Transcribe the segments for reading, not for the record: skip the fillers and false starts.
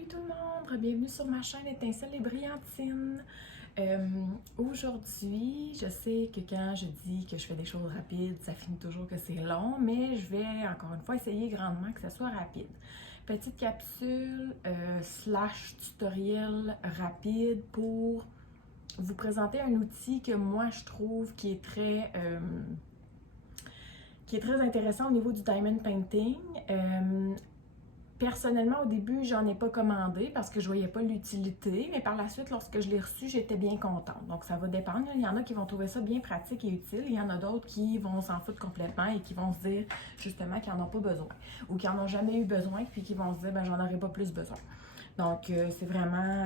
Salut tout le monde, bienvenue sur ma chaîne Étincelle et Brillantine. Aujourd'hui, je sais que quand je dis que je fais des choses rapides, ça finit toujours que c'est long, mais je vais encore une fois essayer grandement que ça soit rapide. Petite capsule slash tutoriel rapide pour vous présenter un outil que moi je trouve qui est très intéressant au niveau du diamond painting. Personnellement, au début, j'en ai pas commandé parce que je voyais pas l'utilité, mais par la suite, lorsque je l'ai reçu, j'étais bien contente. Donc, ça va dépendre. Il y en a qui vont trouver ça bien pratique et utile. Il y en a d'autres qui vont s'en foutre complètement et qui vont se dire justement qu'ils n'en ont pas besoin ou qu'ils n'en ont jamais eu besoin puis qui vont se dire, ben j'en aurais pas plus besoin. Donc, c'est vraiment...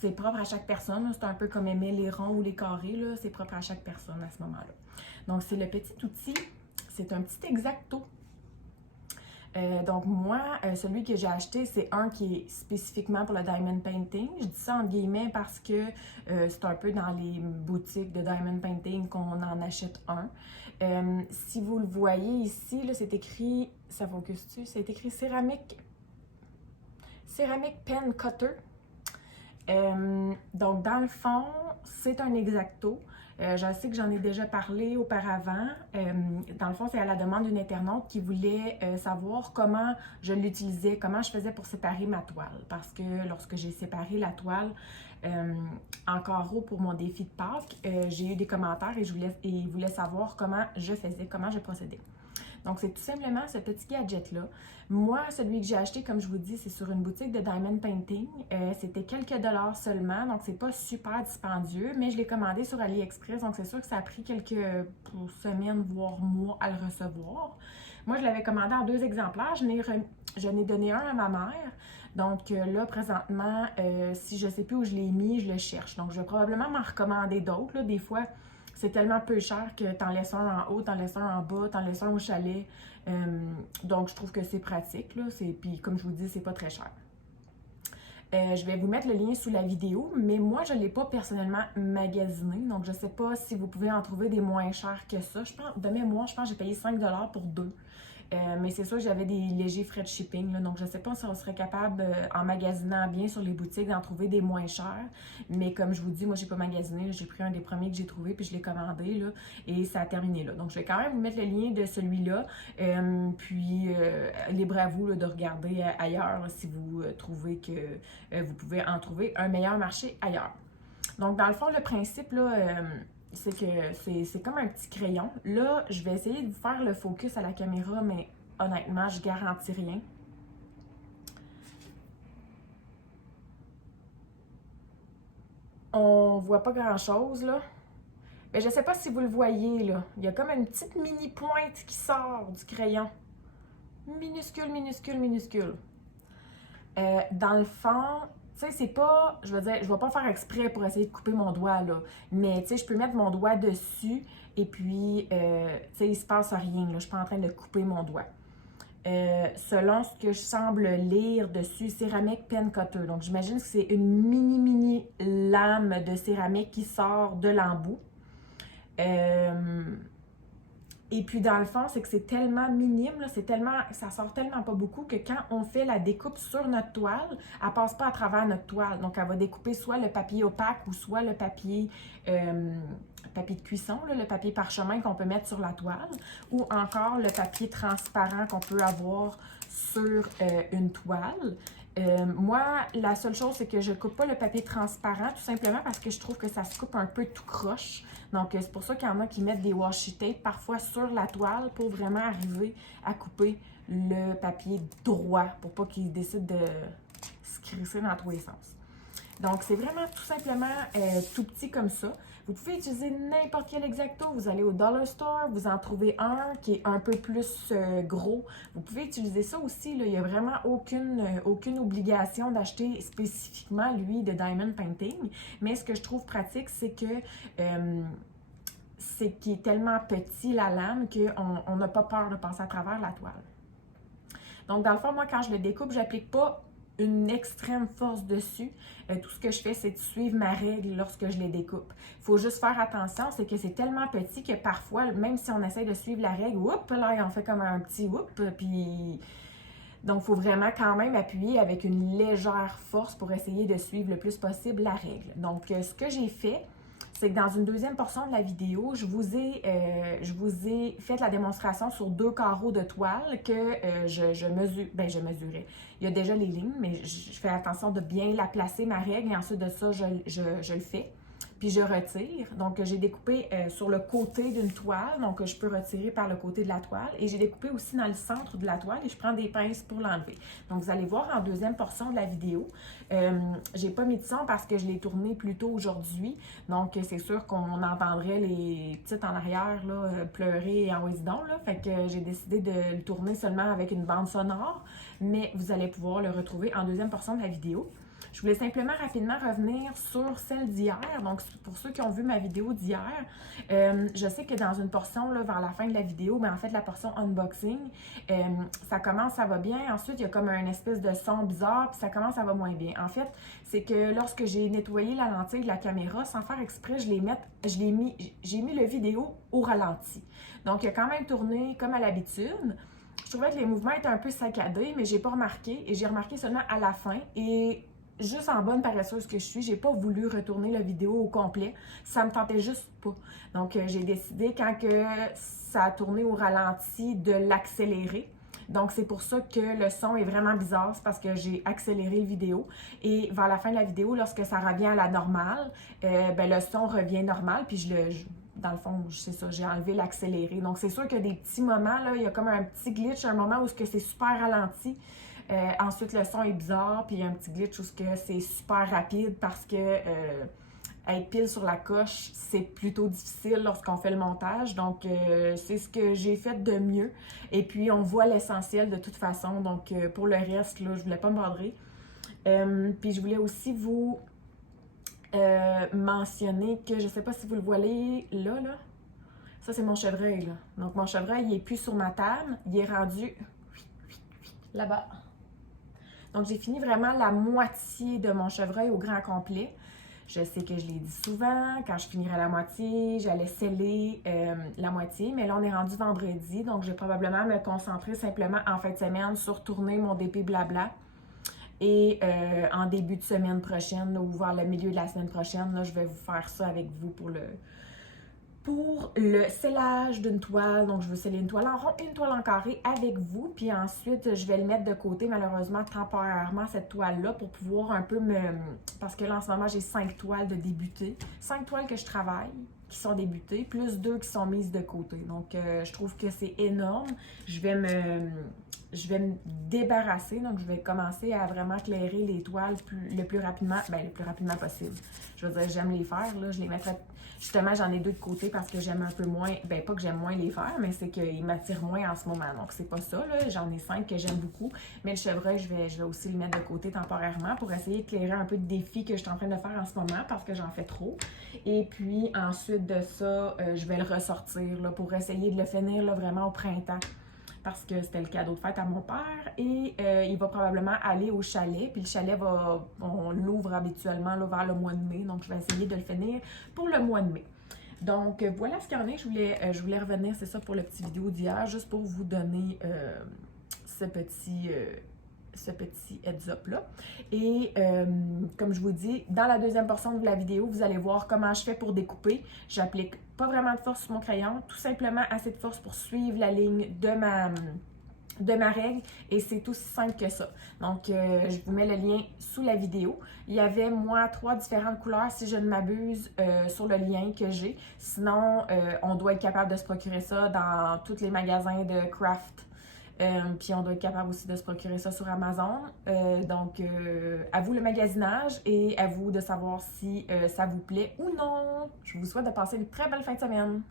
c'est propre à chaque personne. C'est un peu comme aimer les ronds ou les carrés. C'est propre à chaque personne à ce moment-là. Donc, c'est le petit outil. C'est un petit X-Acto. Donc moi, celui que j'ai acheté, c'est un qui est spécifiquement pour le diamond painting. Je dis ça en guillemets parce que c'est un peu dans les boutiques de diamond painting qu'on en achète un. Si vous le voyez ici, c'est écrit, ça focus-tu? C'est écrit céramique pen cutter. Donc dans le fond, c'est un X-Acto. Je sais que j'en ai déjà parlé auparavant. Dans le fond, c'est à la demande d'une internaute qui voulait savoir comment je l'utilisais, comment je faisais pour séparer ma toile. Parce que lorsque j'ai séparé la toile en carreaux pour mon défi de Pâques, j'ai eu des commentaires et ils voulaient savoir comment je faisais, comment je procédais. Donc, c'est tout simplement ce petit gadget-là. Moi, celui que j'ai acheté, comme je vous dis, c'est sur une boutique de Diamond Painting. C'était quelques dollars seulement, donc c'est pas super dispendieux, mais je l'ai commandé sur AliExpress, donc c'est sûr que ça a pris quelques semaines, voire mois à le recevoir. Moi, je l'avais commandé en 2 exemplaires. Je n'ai donné un à ma mère. Donc là, présentement, si je ne sais plus où je l'ai mis, je le cherche. Donc, je vais probablement m'en recommander d'autres. Des fois, c'est tellement peu cher que t'en laisses un en haut, t'en laisses un en bas, t'en laisses un au chalet. Donc, je trouve que c'est pratique. Puis, comme je vous dis, c'est pas très cher. Je vais vous mettre le lien sous la vidéo, mais moi, je ne l'ai pas personnellement magasiné. Donc, je ne sais pas si vous pouvez en trouver des moins chers que ça. Je pense, de mémoire, je pense que j'ai payé 5 $ pour 2. Mais c'est sûr que j'avais des légers frais de shipping. Donc, je ne sais pas si on serait capable, en magasinant bien sur les boutiques, d'en trouver des moins chers. Mais comme je vous dis, moi, j'ai pas magasiné. J'ai pris un des premiers que j'ai trouvé, puis je l'ai commandé, là, et ça a terminé là. Donc, je vais quand même vous mettre le lien de celui-là. Puis, libre à vous là, de regarder ailleurs là, si vous trouvez que vous pouvez en trouver un meilleur marché ailleurs. Donc, dans le fond, le principe, là, c'est que c'est comme un petit crayon. Là, je vais essayer de vous faire le focus à la caméra, mais honnêtement, je garantis rien. On voit pas grand-chose, là. Mais je sais pas si vous le voyez, là. Il y a comme une petite mini pointe qui sort du crayon. Minuscule, minuscule, minuscule. Dans le fond, tu sais, c'est pas, je veux dire, je vais pas faire exprès pour essayer de couper mon doigt, là. Mais, tu sais, je peux mettre mon doigt dessus et puis, tu sais, il se passe rien, là. Je suis pas en train de couper mon doigt. Selon ce que je semble lire dessus, céramique pen cutter. Donc, j'imagine que c'est une mini lame de céramique qui sort de l'embout. Et puis, dans le fond, c'est que c'est tellement minime, là, ça sort tellement pas beaucoup que quand on fait la découpe sur notre toile, elle passe pas à travers notre toile. Donc, elle va découper soit le papier opaque ou soit le papier de cuisson, là, le papier parchemin qu'on peut mettre sur la toile, ou encore le papier transparent qu'on peut avoir sur une toile. Moi, la seule chose, c'est que je ne coupe pas le papier transparent, tout simplement parce que je trouve que ça se coupe un peu tout croche. Donc, c'est pour ça qu'il y en a qui mettent des washi tape parfois sur la toile pour vraiment arriver à couper le papier droit, pour pas qu'il décide de se crisser dans tous les sens. Donc, c'est vraiment tout simplement tout petit comme ça. Vous pouvez utiliser n'importe quel X-Acto. Vous allez au Dollar Store, vous en trouvez un qui est un peu plus gros. Vous pouvez utiliser ça aussi. Là. Il n'y a vraiment aucune obligation d'acheter spécifiquement lui de Diamond Painting. Mais ce que je trouve pratique, c'est que c'est qu'il est tellement petit, la lame, qu'on n'a pas peur de passer à travers la toile. Donc, dans le fond, moi, quand je le découpe, je n'applique pas une extrême force dessus. Tout ce que je fais, c'est de suivre ma règle lorsque je les découpe. Il faut juste faire attention, c'est que c'est tellement petit que parfois, même si on essaie de suivre la règle, oups, là, on fait comme un petit oups, puis Donc, il faut vraiment quand même appuyer avec une légère force pour essayer de suivre le plus possible la règle. Donc, ce que j'ai fait, c'est que dans une deuxième portion de la vidéo, je vous ai fait la démonstration sur 2 carreaux de toile que je mesurais. Il y a déjà les lignes, mais je fais attention de bien la placer, ma règle, et ensuite de ça, je le fais. Puis je retire. Donc, j'ai découpé sur le côté d'une toile, donc je peux retirer par le côté de la toile. Et j'ai découpé aussi dans le centre de la toile et je prends des pinces pour l'enlever. Donc, vous allez voir en deuxième portion de la vidéo. J'ai pas mis de son parce que je l'ai tourné plus tôt aujourd'hui. Donc, c'est sûr qu'on entendrait les petites en arrière là, pleurer et en résident. Fait que j'ai décidé de le tourner seulement avec une bande sonore. Mais vous allez pouvoir le retrouver en deuxième portion de la vidéo. Je voulais simplement rapidement revenir sur celle d'hier. Donc, pour ceux qui ont vu ma vidéo d'hier, je sais que dans une portion, là, vers la fin de la vidéo, mais en fait, la portion unboxing, ça commence, ça va bien. Ensuite, il y a comme un espèce de son bizarre, puis ça commence, ça va moins bien. En fait, c'est que lorsque j'ai nettoyé la lentille de la caméra, sans faire exprès, j'ai mis le vidéo au ralenti. Donc, il a quand même tourné comme à l'habitude. Je trouvais que les mouvements étaient un peu saccadés, mais j'ai pas remarqué. Et j'ai remarqué seulement à la fin. Et juste en bonne paresseuse que je suis, j'ai pas voulu retourner la vidéo au complet. Ça me tentait juste pas. Donc, j'ai décidé, quand que ça a tourné au ralenti, de l'accélérer. Donc, c'est pour ça que le son est vraiment bizarre. C'est parce que j'ai accéléré la vidéo. Et vers la fin de la vidéo, lorsque ça revient à la normale, le son revient normal. Puis, dans le fond, c'est ça, j'ai enlevé l'accéléré. Donc, c'est sûr qu'il y a des petits moments, là, il y a comme un petit glitch, un moment où c'est super ralenti. Ensuite, le son est bizarre, puis il y a un petit glitch où c'est super rapide parce que être pile sur la coche, c'est plutôt difficile lorsqu'on fait le montage. Donc, c'est ce que j'ai fait de mieux. Et puis, on voit l'essentiel de toute façon. Donc, pour le reste, là, je voulais pas me bordrer. Puis, je voulais aussi vous mentionner que, je sais pas si vous le voyez là. Ça, c'est mon chevreuil, là. Donc, mon chevreuil, il est plus sur ma table. Il est rendu là-bas. Donc, j'ai fini vraiment la moitié de mon chevreuil au grand complet. Je sais que je l'ai dit souvent, quand je finirais la moitié, j'allais sceller la moitié, mais là, on est rendu vendredi, donc je vais probablement me concentrer simplement en fin de semaine sur tourner mon DP Blabla. Et en début de semaine prochaine, ou vers le milieu de la semaine prochaine, là, je vais vous faire ça avec vous pour le scellage d'une toile. Donc, je veux sceller une toile en rond et une toile en carré avec vous. Puis ensuite, je vais le mettre de côté, malheureusement, temporairement, cette toile-là, pour pouvoir un peu Parce que là, en ce moment, j'ai 5 toiles de débutées. 5 toiles que je travaille, qui sont débutées, plus 2 qui sont mises de côté. Donc, je trouve que c'est énorme. Je vais me débarrasser. Donc, je vais commencer à vraiment clairer les toiles le plus rapidement possible. Je veux dire, j'aime les faire, là. Je les mettrai... Justement, j'en ai 2 de côté parce que j'aime un peu moins, pas que j'aime moins les faire, mais c'est qu'ils m'attirent moins en ce moment. Donc, c'est pas ça, là. J'en ai 5 que j'aime beaucoup. Mais le chevreuil, je vais aussi le mettre de côté temporairement pour essayer de clairer un peu de défi que je suis en train de faire en ce moment parce que j'en fais trop. Et puis, ensuite de ça, je vais le ressortir, là, pour essayer de le finir, là, vraiment au printemps. Parce que c'était le cadeau de fête à mon père et il va probablement aller au chalet. Puis le chalet, on l'ouvre habituellement là, vers le mois de mai. Donc, je vais essayer de le finir pour le mois de mai. Donc, voilà ce qu'il y en a. Je voulais revenir, c'est ça, pour la petite vidéo d'hier, juste pour vous donner ce petit heads-up-là. Et comme je vous dis, dans la deuxième portion de la vidéo, vous allez voir comment je fais pour découper. J'applique pas vraiment de force sur mon crayon, tout simplement assez de force pour suivre la ligne de ma règle et c'est aussi simple que ça. Donc, je vous mets le lien sous la vidéo. Il y avait, moi, 3 différentes couleurs, si je ne m'abuse, sur le lien que j'ai. Sinon, on doit être capable de se procurer ça dans tous les magasins de craft. Puis on doit être capable aussi de se procurer ça sur Amazon. Donc, à vous le magasinage et à vous de savoir si ça vous plaît ou non. Je vous souhaite de passer une très belle fin de semaine.